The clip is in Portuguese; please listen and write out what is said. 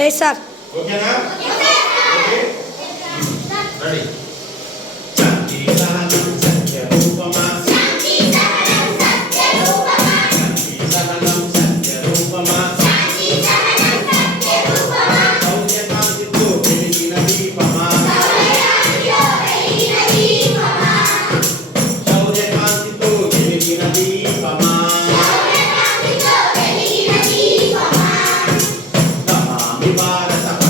ఏ సార్ ఓకేనా Give out a